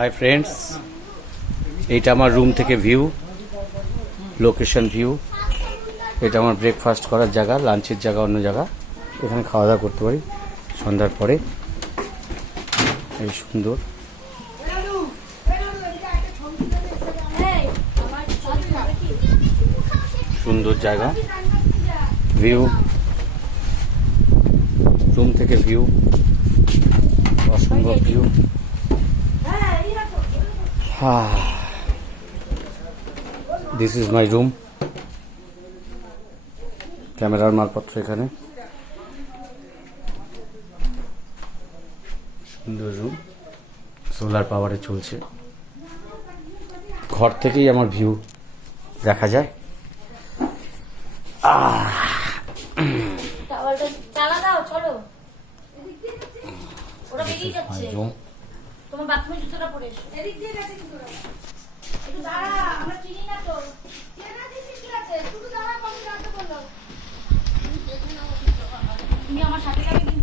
Hi friends, এইটা আমার room থেকে ভিউ, লোকেশন ভিউ। এটা আমার ব্রেকফাস্ট করার জায়গা, লাঞ্চের জায়গা, অন্য জায়গা। এখানে খাওয়া দাওয়া করতে পারি সন্ধ্যার পরে। এই সুন্দর সুন্দর জায়গা, ভিউ, রুম থেকে ভিউ, অসম্ভব view. This is my room. ক্যামেরার মালপত্র এখানে। সুন্দর রুম, সোলার পাওয়ারে চলছে। ঘর থেকেই আমার ভিউ দেখা যায়। ওরা বেরিয়ে যাচ্ছে। তোমার বাথরুমে জুতোটা পরে এসো। এদিক দিয়ে গেছে কিন্তু।